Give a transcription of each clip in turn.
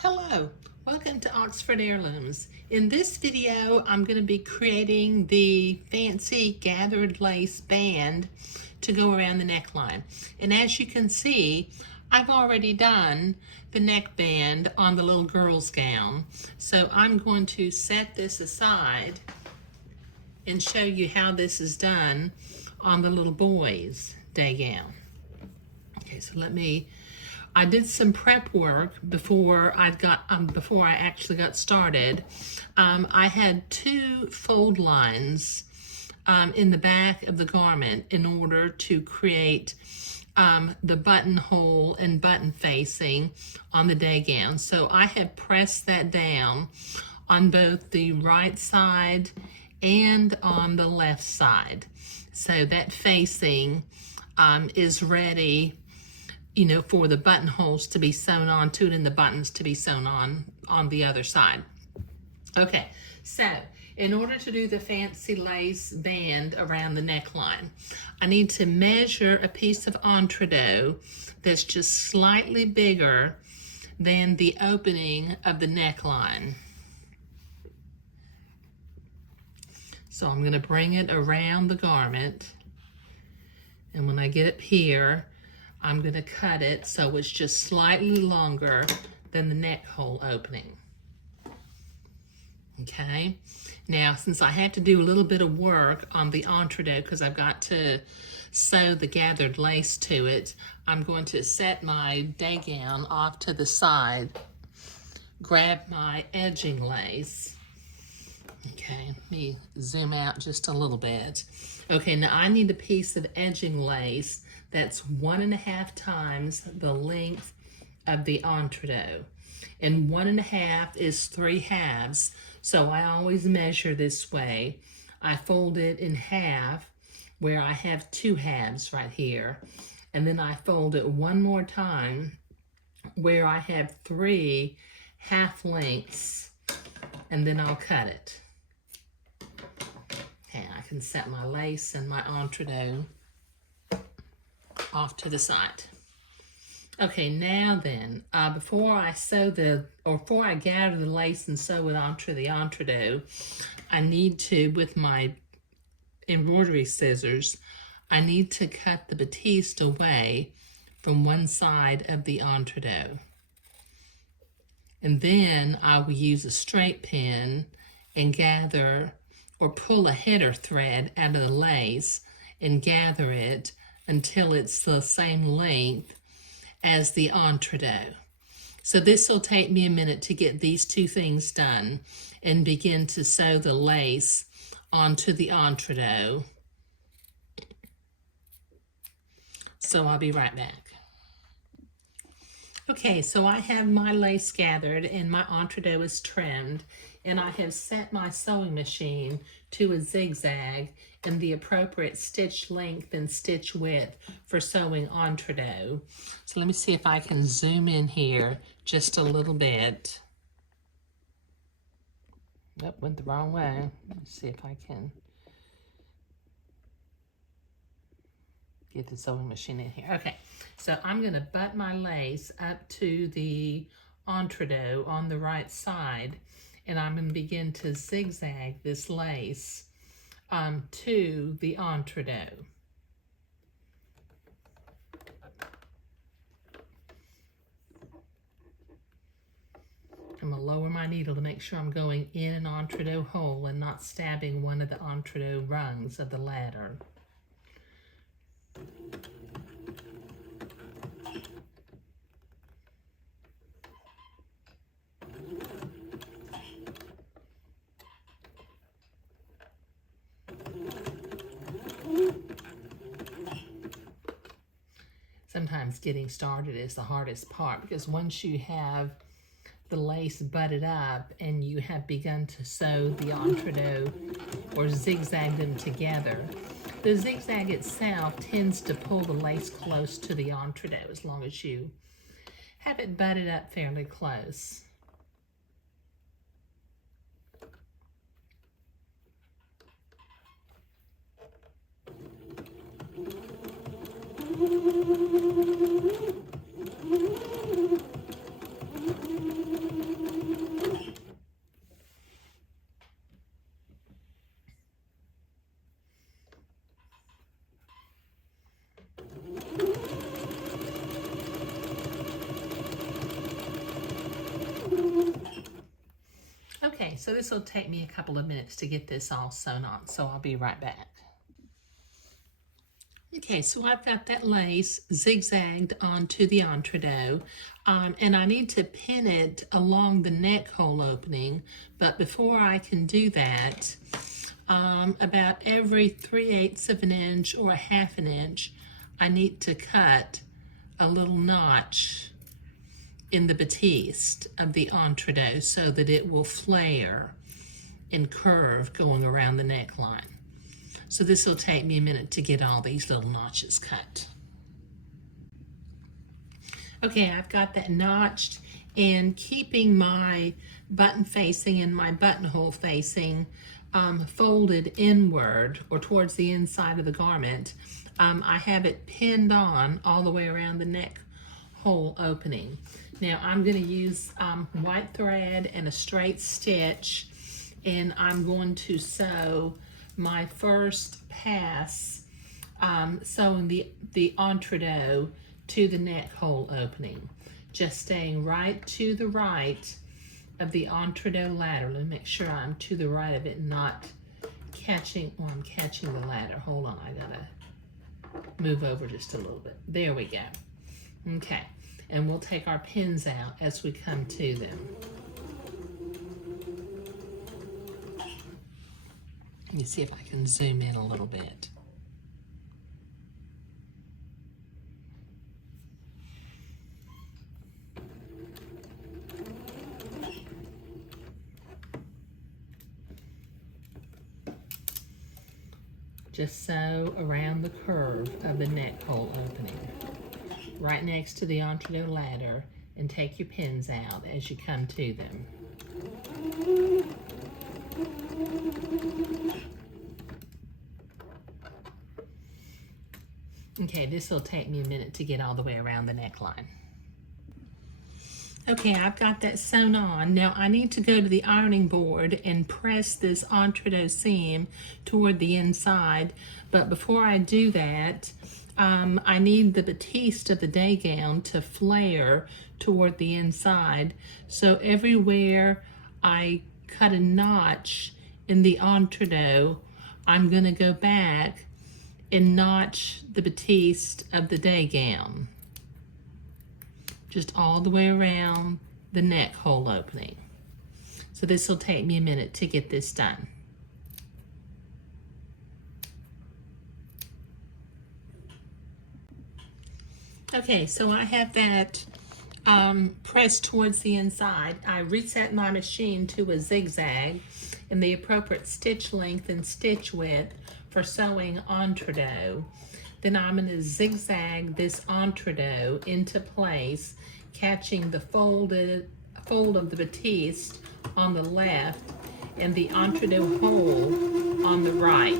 Hello, welcome to Oxford Heirlooms. In this video, I'm going to be creating the fancy gathered lace band to go around the neckline. And as you can see, I've already done the neckband on the little girl's gown. So I'm going to set this aside and show you how this is done on the little boy's day gown. Okay, so I did some prep work before I actually got started. I had two fold lines in the back of the garment in order to create the buttonhole and button facing on the day gown. So I have pressed that down on both the right side and on the left side. So that facing is ready, for the buttonholes to be sewn onto it and the buttons to be sewn on the other side. Okay, so in order to do the fancy lace band around the neckline, I need to measure a piece of entredot that's just slightly bigger than the opening of the neckline. So I'm going to bring it around the garment, and when I get up here, I'm going to cut it so it's just slightly longer than the neck hole opening. Okay, now since I have to do a little bit of work on the entredot because I've got to sew the gathered lace to it, I'm going to set my day gown off to the side, grab my edging lace. Okay, let me zoom out just a little bit. Okay, now I need a piece of edging lace that's 1.5 times the length of the entredot. And 1.5 is 3/2, so I always measure this way. I fold it in half where I have 2/2 right here. And then I fold it one more time where I have 3 half lengths, and then I'll cut it. Okay, I can set my lace and my entredot off to the side. Okay, now then, before I gather the lace and sew it onto the entredot, I need to, with my embroidery scissors, I need to cut the batiste away from one side of the entredot. And then I will use a straight pin and gather or pull a header thread out of the lace and gather it until it's the same length as the entredot. So this will take me a minute to get these two things done and begin to sew the lace onto the entredot. So I'll be right back. Okay, so I have my lace gathered and my entredot is trimmed, and I have set my sewing machine to a zigzag and the appropriate stitch length and stitch width for sewing entredot. So let me see if I can zoom in here just a little bit. Nope, went the wrong way. Let's see if I can get the sewing machine in here. Okay, so I'm going to butt my lace up to the entredot on the right side, and I'm going to begin to zigzag this lace to the entredot. I'm going to lower my needle to make sure I'm going in an entredot hole and not stabbing one of the entredot rungs of the ladder. Sometimes getting started is the hardest part, because once you have the lace butted up and you have begun to sew the entredot or zigzag them together, the zigzag itself tends to pull the lace close to the entredot as long as you have it butted up fairly close. Okay, so this will take me a couple of minutes to get this all sewn on, so I'll be right back. Okay, so I've got that lace zigzagged onto the entredot, and I need to pin it along the neck hole opening, but before I can do that, about every 3/8 of an inch or a half an inch, I need to cut a little notch in the batiste of the entredot so that it will flare and curve going around the neckline. So this will take me a minute to get all these little notches cut. Okay, I've got that notched, and keeping my button facing and my buttonhole facing folded inward or towards the inside of the garment, I have it pinned on all the way around the neck hole opening. Now I'm going to use white thread and a straight stitch, and I'm going to sew my first pass sewing the entredot to the neck hole opening, just staying right to the right of the entredot ladder. Let me make sure I'm to the right of it, not catching, well, I'm catching the ladder. Hold on, I gotta move over just a little bit. There we go. Okay, and we'll take our pins out as we come to them. Let me see if I can zoom in a little bit. Just sew around the curve of the neck hole opening, right next to the entredot ladder, and take your pins out as you come to them. Okay, this will take me a minute to get all the way around the neckline. Okay, I've got that sewn on. Now I need to go to the ironing board and press this entredot seam toward the inside. But before I do that, I need the batiste of the day gown to flare toward the inside. So everywhere I cut a notch in the entredot, I'm gonna go back and notch the batiste of the day gown, just all the way around the neck hole opening. So this will take me a minute to get this done. Okay, so I have that pressed towards the inside. I reset my machine to a zigzag and the appropriate stitch length and stitch width for sewing entredot. Then I'm going to zigzag this entredot into place, catching the fold of the batiste on the left and the entredot hole on the right.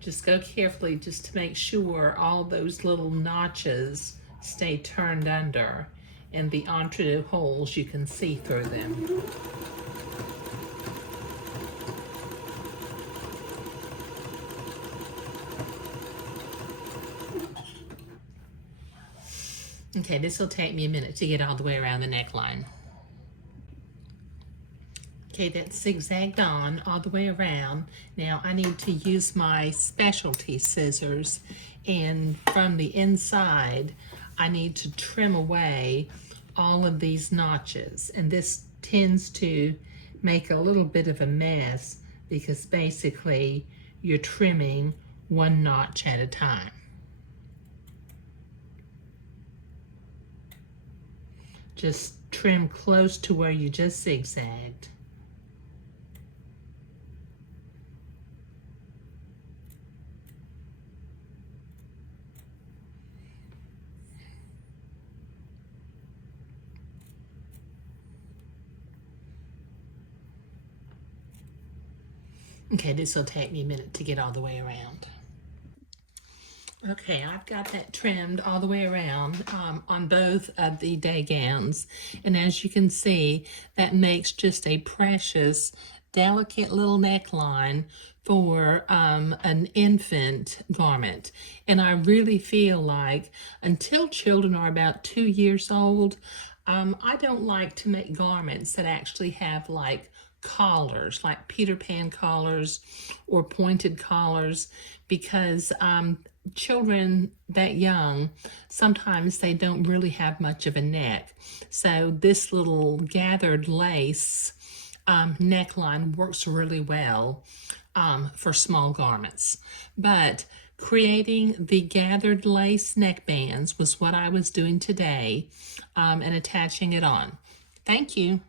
Just go carefully just to make sure all those little notches stay turned under, and the entredot holes, you can see through them. Okay, this will take me a minute to get all the way around the neckline. Okay, that's zigzagged on all the way around. Now I need to use my specialty scissors, and from the inside I need to trim away all of these notches. And this tends to make a little bit of a mess because basically you're trimming one notch at a time. Just trim close to where you just zigzagged. Okay, this will take me a minute to get all the way around. Okay, I've got that trimmed all the way around on both of the day gowns. And as you can see, that makes just a precious delicate little neckline for an infant garment. And I really feel like until children are about 2 years old, I don't like to make garments that actually have like collars, like Peter Pan collars or pointed collars, because children that young, sometimes they don't really have much of a neck. So this little gathered lace neckline works really well for small garments. But creating the gathered lace neckbands was what I was doing today, and attaching it on. Thank you.